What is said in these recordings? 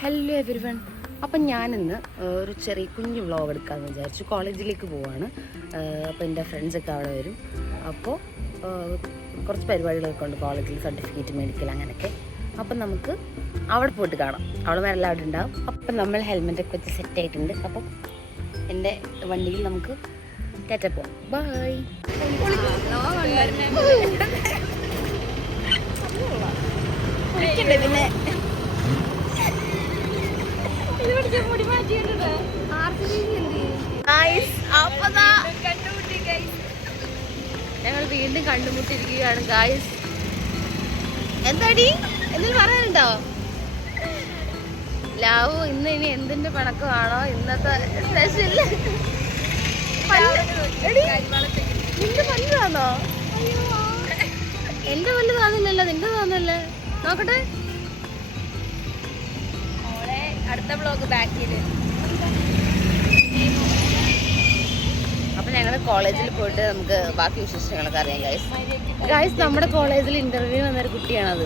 Hello every one. അപ്പം ഞാനിന്ന് ഒരു ചെറിയ കുഞ്ഞു വ്ളോഗ് എടുക്കാമെന്ന് വിചാരിച്ചു. കോളേജിലേക്ക് പോവാണ്. അപ്പോൾ എൻ്റെ ഫ്രണ്ട്സൊക്കെ അവിടെ വരും. അപ്പോൾ കുറച്ച് പരിപാടികളൊക്കെ ഉണ്ട് കോളേജിൽ, സർട്ടിഫിക്കറ്റ് മേടിക്കൽ അങ്ങനെയൊക്കെ. അപ്പം നമുക്ക് അവിടെ പോയിട്ട് കാണാം. അവിടെ എല്ലാം അവിടെ ഉണ്ടാവും. അപ്പം നമ്മൾ ഹെൽമെറ്റൊക്കെ വെച്ച് സെറ്റായിട്ടുണ്ട്. അപ്പം എൻ്റെ വണ്ടിയിൽ നമുക്ക് ടാറ്റ പോവാം. ബൈ. പിന്നെ ഞങ്ങൾ വീണ്ടും കണ്ടുമുട്ടിരിക്കുകയാണ് ഗായ്സ്. എന്താടി എന്തെങ്കിലും പറയാനുണ്ടോ? ലാവു ഇന്ന് ഇനി എന്തിന്റെ പണക്കമാണോ ഇന്നത്തെ സ്പെഷ്യൽ? നിന്റെ പല്ലാണോ? എന്റെ പല്ല് താന്നില്ലല്ലോ, നിന്റെ താന്നല്ലേ. നോക്കട്ടെ. അടുത്ത ബ്ലോഗ് ബാക്കില്. അപ്പൊ ഞങ്ങള് കോളേജിൽ പോയിട്ട് നമുക്ക് ബാക്കി വിശേഷങ്ങളൊക്കെ അറിയാം ഗൈസ്. ഗൈസ് നമ്മുടെ കോളേജിൽ ഇന്റർവ്യൂ വന്നൊരു കുട്ടിയാണത്.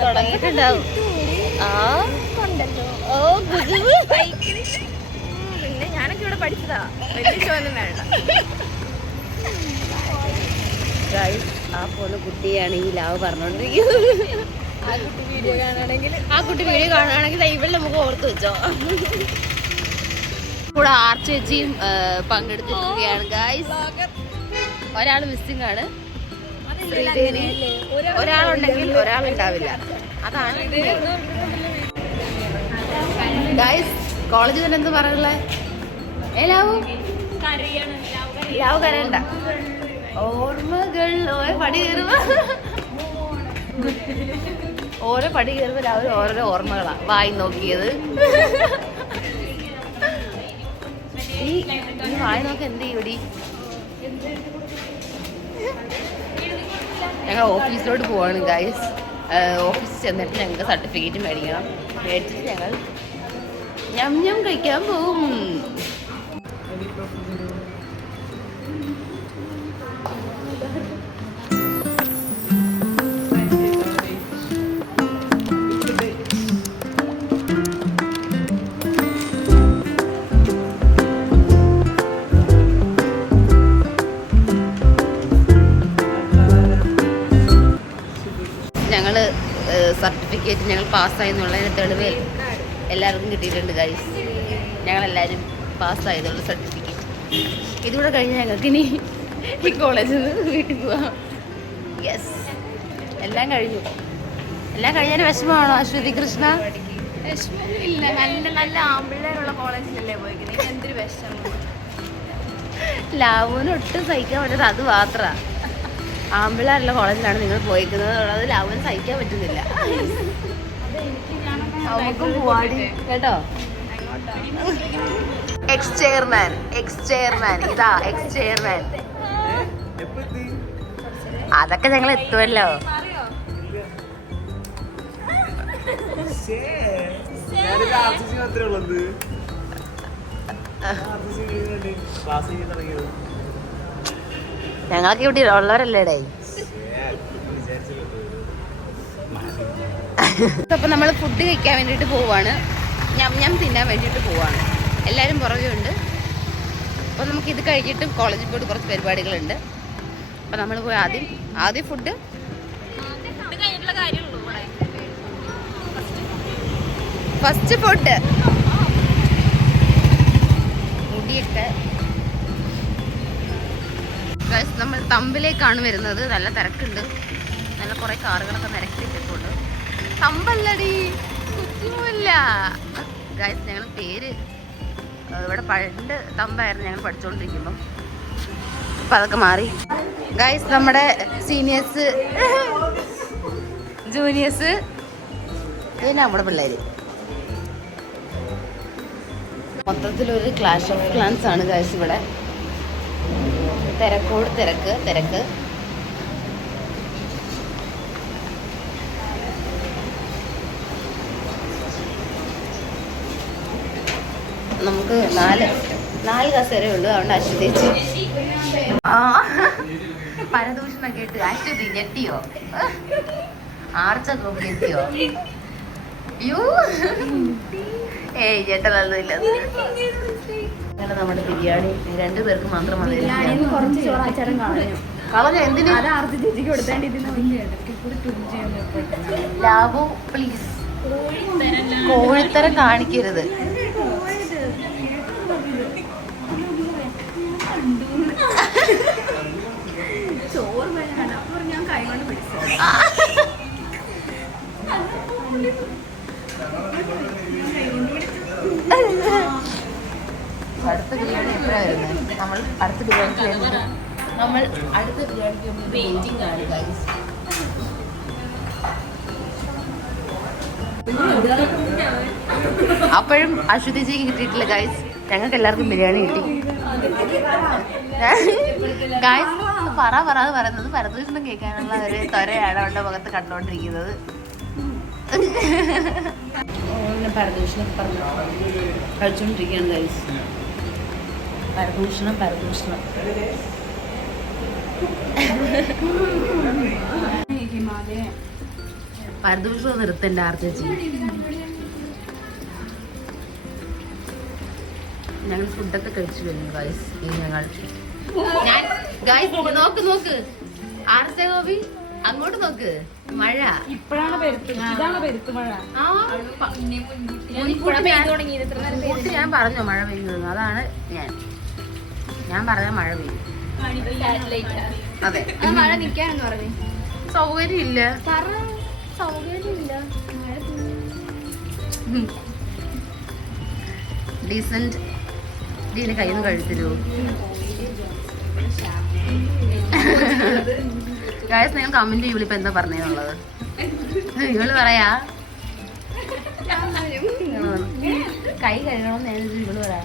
തുടങ്ങിയിട്ടുണ്ടാവും. പിന്നെ ഞാനൊക്കെ ഇവിടെ പഠിച്ചതാ, വലിയ ഷോന്നും വേണ്ട. ഗൈസ് ആ പോന്ന കുട്ടിയാണ് ഈ ലാവ് പറഞ്ഞോണ്ടിരിക്കുന്നത്. ആ കുട്ടി വീഡിയോ കാണുകയാണെങ്കിൽ ഇവിടെ നമുക്ക് ഓർത്ത് വെച്ചോ. കൂടെ ആർച്ചേച്ചിയും പങ്കെടുത്തിരിക്കുകയാണ് ഗായ്സ്. ഒരാൾ മിസ്സിംഗ് ആണ്. ശ്രീദേവി ഒരാളുണ്ടെങ്കിൽ ഒരാളുണ്ടാവില്ല, അതാണ് ഗായ്സ്. കോളേജിൽ തന്നെ എന്ത് പറയാനുള്ളേ? ലാവ് കരയണ്ട. ഓർമ്മകൾ പടി കയറുക, ഓരോ പടി കയറുമ്പോൾ രാവിലെ ഓരോരോ ഓർമ്മകളാ വായി നോക്കിയത്. ഈ വായി നോക്കി എന്ത് ചെയ്യൂടി? ഞങ്ങൾ ഓഫീസിലോട്ട് പോവാണ് ഗൈസ്. ഓഫീസിൽ ചെന്നിട്ട് ഞങ്ങൾക്ക് സർട്ടിഫിക്കറ്റ് മേടിക്കണം. മേടിച്ചിട്ട് ഞങ്ങൾ ഞം കഴിക്കാൻ പോവും. ഞങ്ങൾ സർട്ടിഫിക്കറ്റ് ഞങ്ങൾ പാസ്സായി എന്നുള്ളതിന് തെളിവ് എല്ലാവർക്കും കിട്ടിയിട്ടുണ്ട് ഗൈസ്. ഞങ്ങളെല്ലാവരും പാസ്സായതുള്ള സർട്ടിഫിക്കറ്റ്. ഇതുകൂടെ കഴിഞ്ഞ് ഞങ്ങൾക്ക് ഇനി ഈ കോളേജിൽ നിന്ന് വീട്ടിൽ പോവാം. യെസ്, എല്ലാം കഴിഞ്ഞു. എല്ലാം കഴിഞ്ഞതിന് വിഷമമാണോ അശ്വതി കൃഷ്ണ? വിഷമമില്ല, നല്ല നല്ല ആമ്പിള്ളേരുള്ള കോളേജിലല്ലേ പോയിരിക്കുന്നത്. എന്തൊരു വിഷമം. ലാവുവിന് ഒട്ടും സഹിക്കാൻ പറ്റാത്ത അത് മാത്രമാണ്. ആമ്പിള്ളേരുള്ള കോളേജിലാണ് നിങ്ങൾ പോയിരിക്കുന്നത് എന്നുള്ളത് ലാവുവിന് സഹിക്കാൻ പറ്റുന്നില്ല. നമുക്കും പോവാടി കേട്ടോ. എക്സ് ചെയർമാൻ ഇതാ എക്സ് ചെയർമാൻ. അതൊക്കെ ഞങ്ങൾ എത്തുമല്ലോ. ഞങ്ങളൊക്കെ ഇവിടെ ഉള്ളവരല്ലേടേ. അപ്പൊ നമ്മൾ ഫുഡ് കഴിക്കാൻ വേണ്ടിട്ട് പോവാണ്. ഞാൻ തിന്നാൻ വേണ്ടിട്ട് പോവാണ്. എല്ലാരും പുറകെ ഉണ്ട്. അപ്പൊ നമുക്ക് ഇത് കഴിഞ്ഞിട്ട് കോളേജിൽ പോയിട്ട് കുറച്ച് പരിപാടികളുണ്ട്. അപ്പൊ നമ്മൾ പോയി ആദ്യം ഫുഡ് ഫസ്റ്റ് ഫുഡ് മുടിയൊക്കെ. നമ്മൾ തമ്പിലേക്കാണ് വരുന്നത്. നല്ല തിരക്കുണ്ട്. നല്ല കുറെ കാറുകളൊക്കെ നിരക്കിയിട്ടുണ്ട്. തമ്പല്ലടി, കുക്കില്ല ഗൈസ്. ഞങ്ങൾ പേര് ഇവിടെ പണ്ട് തമ്പായിരുന്നു ഞങ്ങൾ പഠിച്ചുകൊണ്ടിരിക്കുമ്പം. അപ്പം അതൊക്കെ മാറി ഗൈസ്. നമ്മുടെ സീനിയേഴ്സ് ജൂനിയേഴ്സ് പിന്നെ നമ്മുടെ പിള്ളേര്. മൊത്തത്തിലൊരു ക്ലാഷ് ഓഫ് ക്ലാൻസ് ആണ് ഗൈസ് ഇവിടെ. തിരക്കോട് തിരക്ക്. നമുക്ക് നാല് കസേരയേ ഉള്ളൂ. അതുകൊണ്ട് അശ്വതിച്ച് പരദൂഷണം കേട്ട് അശ്വതി ഞെട്ടിയോ? ആർച്ചൊക്കെ എത്തിയോ? അയ്യോ ഏയ് ചേട്ടൻ നല്ലതില്ല. അങ്ങനെ നമ്മുടെ ബിരിയാണി 2 പേർക്ക് മാത്രം മതി. കുറച്ച് ചോറ് ചേട്ടൻ കളഞ്ഞു. കളഞ്ഞ എന്തിനാ? അത് ആർത്തി ചേച്ചിക്ക് കൊടുത്തേണ്ടി ഇതിന് ലാബു പ്ലീസ് കോഴിത്തരം കാണിക്കരുത്. ചോറ് വേണ്ട. അപ്പോൾ ഞാൻ കൈ കൊണ്ട് പിടിച്ചു. അടുത്ത ബിരിയാണി എപ്പോഴാണ് വരുന്നത്? നമ്മൾ അടുത്ത ബിരിയാണിക്ക് വെയിറ്റിംഗ് ആണ് ഗൈസ്. അപ്പോഴും അശ്വതിജിക്ക് കിട്ടിയിട്ടില്ല ഗൈസ്. ഞങ്ങൾക്ക് എല്ലാവർക്കും ബിരിയാണി കിട്ടി ഗൈസ്. പറയാതെ പറയുന്നത് പരദൂഷണം കേൾക്കാനുള്ള ഒരു ത്വരയാണ് അവളുടെ മുഖത്ത് കണ്ടുകൊണ്ടിരിക്കുന്നത്. പരദൂഷണം പറഞ്ഞു കഴിച്ചോണ്ടിരിക്കുകയാണ് ഗൈസ്. പരദൂഷണം പരദൂഷണം നിർത്തണ്ട ആർച്ചേച്ചി. ഞങ്ങൾ ഫുഡൊക്കെ കഴിച്ചു കഴിഞ്ഞു ഗൈസ്. ഇനി ഞാൻ ഗൈസ് നോക്ക് ആർച്ച ഗോപി അങ്ങോട്ട് നോക്ക്. മഴ ഇപ്പോഴാണ് ഇതാണ് പെരുത്ത് മഴ. ഞാൻ പറഞ്ഞോ മഴ പെയ്യുന്നത്? അതാണ് ഞാൻ പറഞ്ഞ മഴ പെയ്യും. അതെ മഴ നിൽക്കാനെന്ന് പറഞ്ഞു. സൗകര്യമില്ല. ഡീസന്റ് ഇതിന്റെ കയ്യിൽ നിന്ന് കഴിച്ചു. ഗൈസ് നിങ്ങൾ കമന്റ് ചെയ്യൂല ഇപ്പൊ എന്താ പറഞ്ഞേന്നുള്ളത്. ഇവള് പറയാ കൈ കഴുകണമെന്ന് ഇവള് പറയാ.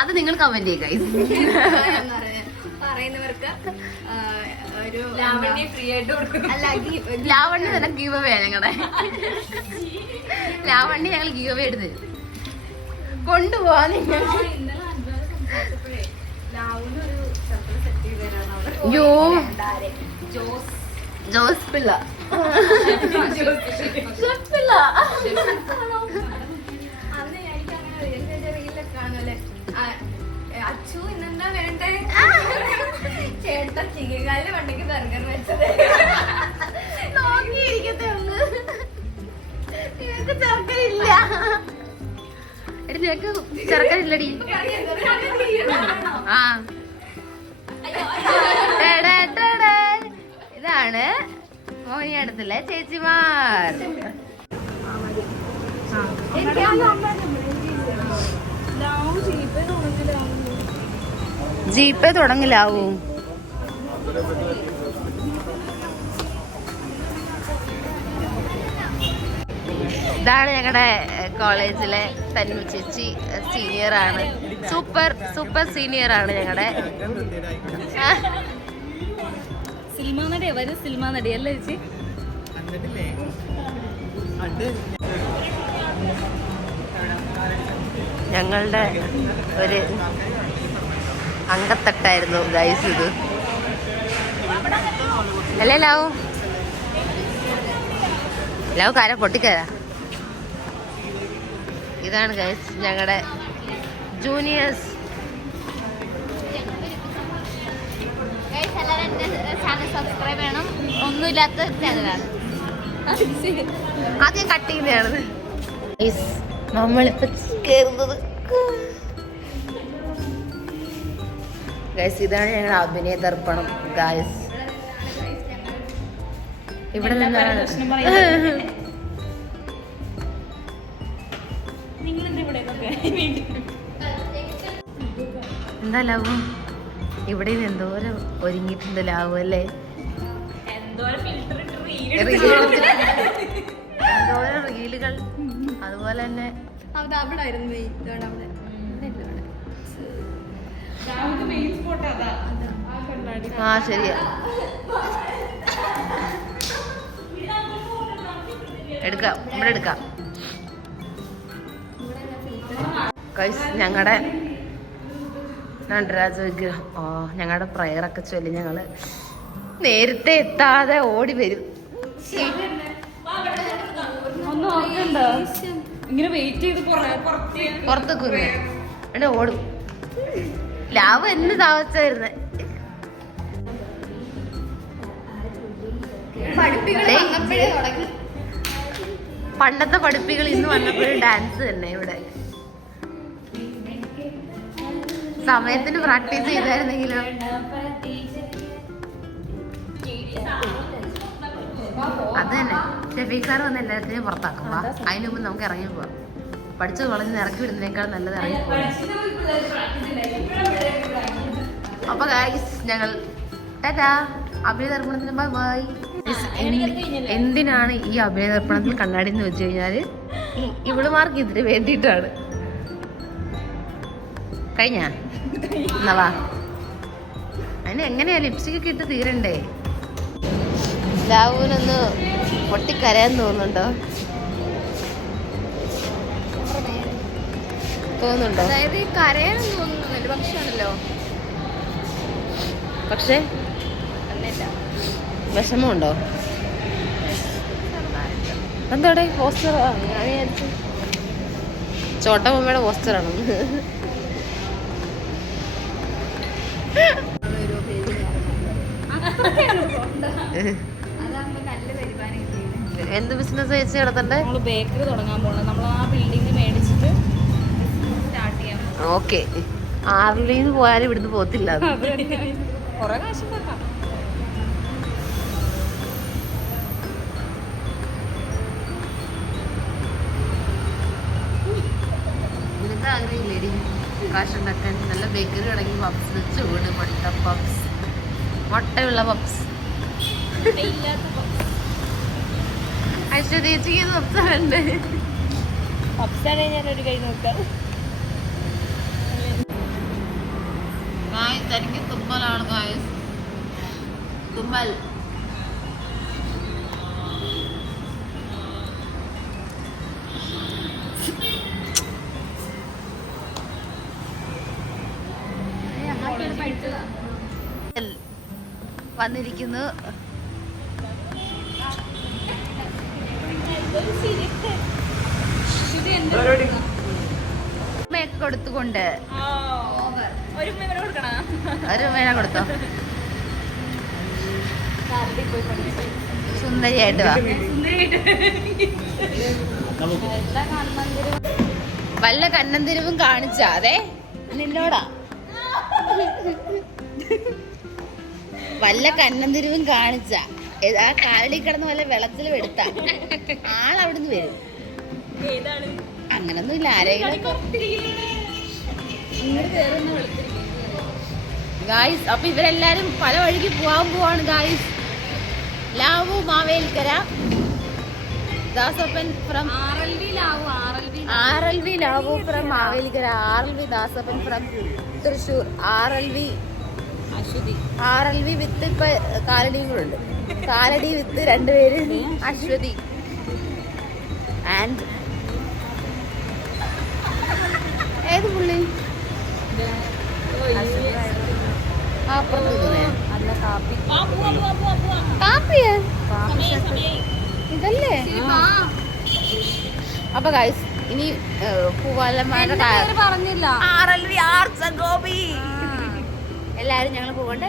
അത് നിങ്ങൾ കമന്റ് ചെയ്യ ഗൈസ്. പറയുന്നവർക്ക് ഒരു ഫ്രീ ആയിട്ട് ലാവണ്യ തന്നെ ഗീവ് അവേ. ഞങ്ങളുടെ ലാവണ്യ ഞങ്ങൾ ഗീവ് അവേ എടുത്ത് കൊണ്ടുപോവാ. നിങ്ങൾ യോ ജോസ് പിള്ള അച്ചു ഇന്നെന്താ വേണ്ടേ? ചേട്ടൻ ചിക്കൻകാലിന് വണ്ടിക്ക് ബർഗർ വെച്ചത് നോക്കിയിരിക്കത്തെ ഒന്ന്. നിനക്ക് ചെറുക്കനില്ല. എടി നിനക്ക് ചെറുക്കനില്ലടി. ആ ഇതാണ് മോഹിനിയാട്ടത്തിലെ ചേച്ചിമാർ. ജീപ്പേ തുടങ്ങില്ലാവും. ഇതാണ് ഞങ്ങളുടെ കോളേജിലെ തന്നു ചേച്ചി. സീനിയർ ആണ്. സൂപ്പർ സീനിയർ ആണ് ഞങ്ങളുടെ. സിനിമ നടി അവര് സിനിമ നടി അല്ലേ ചേച്ചി? ഞങ്ങളുടെ ഒരു അങ്കത്തട്ടായിരുന്നു ഗൈസ് ഇത്. അല്ലേ ലവ് കാര പൊട്ടിക്കാരാ. ഇതാണ് ഗൈസ് ഞങ്ങളുടെ ജൂനിയേഴ്സ്. സബ്സ്ക്രൈബ് ചെയ്യണം. ഒന്നുമില്ലാത്ത ചാനലാണ്. ആദ്യം കട്ട് ചെയ്യുന്നതാണ് നമ്മളിപ്പോ കേറുന്നത്. ഗൈസ് ഇതാണ് ഞങ്ങളുടെ അഭിനയ ദർപ്പണം ഗൈസ്. ഇവിടെ നിന്നാണ് എന്താ ലാവും. ഇവിടെ നിന്ന് എന്തോരം ഒരുങ്ങിയിട്ടുണ്ട് ലാവും അല്ലേ? എന്തോരം റീലുകൾ. അതുപോലെ തന്നെ ആ ശരിയാ. എടുക്കാം, ഇവിടെ എടുക്കാം. ഗൈസ് ഞങ്ങളുടെ നടരാജ വിഗ്രഹം. ഞങ്ങളുടെ പ്രയറൊക്കെ ചൊല്ലി ഞങ്ങള് നേരത്തെ എത്താതെ ഓടി വരും. ഇങ്ങനെ വെയിറ്റ് ചെയ്ത് പുറത്തേക്ക് എടാ ഓടും. ലാവ് എന്ത് താമസിച്ചായിരുന്നേ. പണ്ടത്തെ പഠിപ്പികൾ ഇന്ന് വന്നപ്പോഴും ഡാൻസ് തന്നെ ഇവിടെ. സമയത്തിന് പ്രാക്ടീസ് ചെയ്തായിരുന്നെങ്കിലോ. അത് തന്നെ ഷെഫീഖ് സാർ വന്ന് എല്ലാത്തിനെയും പുറത്താക്കും. അതിന് മുമ്പ് നമുക്ക് ഇറങ്ങി പോവാം. പഠിച്ച കോളേജിൽ നിന്ന് ഇറക്കി വിടുന്നതിനേക്കാൾ നല്ലത് ഇറങ്ങി പോവാം. അപ്പൊ ഗൈസ് ഞങ്ങൾ ടാറ്റാ. അഭിനയതർപ്പണത്തിന് bye bye. എന്തിനാണ് ഈ അഭിനയതർപ്പണത്തിൽ കണ്ണാടി എന്ന് വെച്ച് കഴിഞ്ഞാല് ഇവളുമാർക്ക് ഇതിന് വേണ്ടിയിട്ടാണ്. കഴിഞ്ഞാ എന്നവാ അതിന് എങ്ങനെയാ ലിപ്സ്റ്റിക് ഒക്കെ ഇട്ട് തീരണ്ടേ. ലാവൂനൊന്ന് പൊട്ടിക്കരയാൻ തോന്നുന്നുണ്ടോ? തോന്നുന്നുണ്ടോ? അതായത് കരയാനൊന്നും തോന്നുന്നില്ല, പക്ഷേ ഉണ്ടല്ലോ പക്ഷേ വിഷമമുണ്ടോ? എന്താടെ പോസ്റ്റർ? ഞാൻ വിചാരിച്ചു ചോട്ടമ്മയുടെ പോസ്റ്ററാണ്. എന്ത് ബിസിനസ് ചേച്ചി നടത്തണ്ടേ? നമ്മള് ബേക്കറി തുടങ്ങാൻ പോകണം. നമ്മൾ ആ ബിൽഡിംഗ് മേടിച്ചിട്ട് സ്റ്റാർട്ട് ചെയ്യാൻ. ഓക്കെ. ആറിലേന്ന് പോയാലും ഇവിടുന്ന് പോകത്തില്ല. കുറെ കാശുണ്ടാക്കാം. നിനക്ക് ആഗ്രഹമില്ലേടി കാശുണ്ടാക്കാൻ? നല്ല ബേക്കറി തുടങ്ങി പപ്സ്, ചൂട് മുട്ട പപ്സ്, മുട്ടയുള്ള പപ്സ്. ചേച്ചിക്ക് പപ്സാണ്ട്. പപ്സാണ് ഞാനൊരു കൈ നോക്കാം. തനിക്ക് തുമ്മലാണ് ഗായ്സ്. തുമ്മൽ. വന്നിരിക്കുന്നു. കൊടുത്തുകൊണ്ട് ഒരു മേന കൊടുത്തോ. സുന്ദരിയായിട്ട് വാ. വല്ല കണ്ണന്തിരിവും കാണിച്ചാതെ നിന്നോടാ. വല്ല കണ്ണന്തിരിവും കാണിച്ച ആ കാലടി കിടന്ന് വല്ല വെള്ളത്തിലും എടുത്ത ആളവിടുന്ന് വരും. അങ്ങനൊന്നും ഇല്ല. ആരെങ്കിലും ഗായ്സ്. അപ്പൊ ഇവരെല്ലാരും പല വഴിക്ക് പോവാണ് guys. Lavu Mavelikara, Dasappan from RLV Lavu from Mavelikara, RLV Dasappan from Thrissur, RLV with ഇപ്പൊ കാലടിയും കൂടെ ഉണ്ട്. കാലടി വിത്ത് രണ്ടുപേര് അശ്വതി ആൻഡ് ഏത് പുള്ളി കാപ്പിയ ഇതല്ലേ. അപ്പൊ ഗൈസ് ഇനി പൂവാലന്മാരുടെ പറഞ്ഞില്ല. RLV ആർട്സ് ആൻഡ് ഗോപി എല്ലാരും ഞങ്ങൾ പോകണ്ട.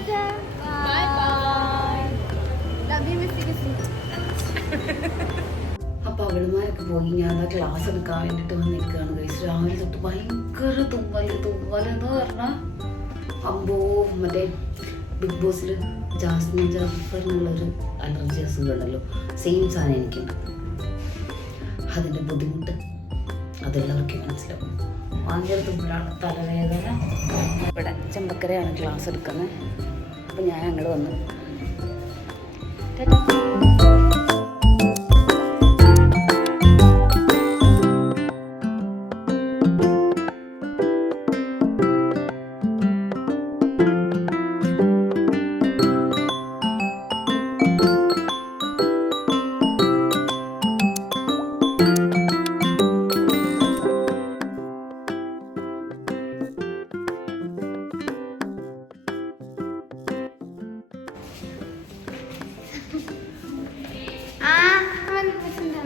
അപ്പൊ അവളുമാരൊക്കെ പോയി ഞാൻ ആ ക്ലാസ് എടുക്കാൻ വേണ്ടിട്ട് വന്നിരിക്കുകയാണ് ഗൈസ്. രാവിലെ തൊട്ട് ഭയങ്കര തുമ്മലെന്ന് പറഞ്ഞാൽ അമ്പോ. മറ്റേ ബിഗ് ബോസിൽ ജാസ്മിൻ ജാഫറിനുള്ളൊരു അലർജി അസുഖം ഉണ്ടല്ലോ, സെയിം സാധനം എനിക്കുണ്ട്. അതിൻ്റെ ബുദ്ധിമുട്ട് അതെല്ലാവർക്കും മനസ്സിലാവും. ഭയങ്കര തുമ്മലാണ്, തലവേദന. ഇവിടെ ചെമ്പക്കരയാണ് ക്ലാസ് എടുക്കുന്നത്. അപ്പം ഞാൻ അങ്ങോട്ട് വന്നു.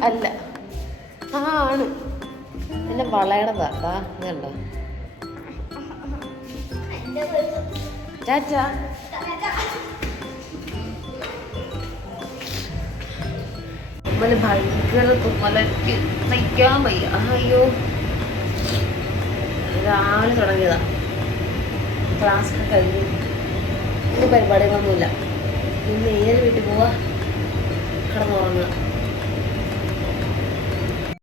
അല്ല, ആണ്. എന്റെ വളയണതാ ഇതുണ്ടോ. ചാച്ചാ ഭയങ്കര തുമ്മലക്ക് സഹിക്കാൻ വയ്യ. അയ്യോ രാവിലെ തുടങ്ങിയതാ. ക്ലാസ്സൊക്കെ കഴിഞ്ഞു. ഇന്ന് പരിപാടികളൊന്നുമില്ല. ഇന്ന് നേരെ വീട്ടിൽ പോവാ, കിടന്നുറങ്ങുക.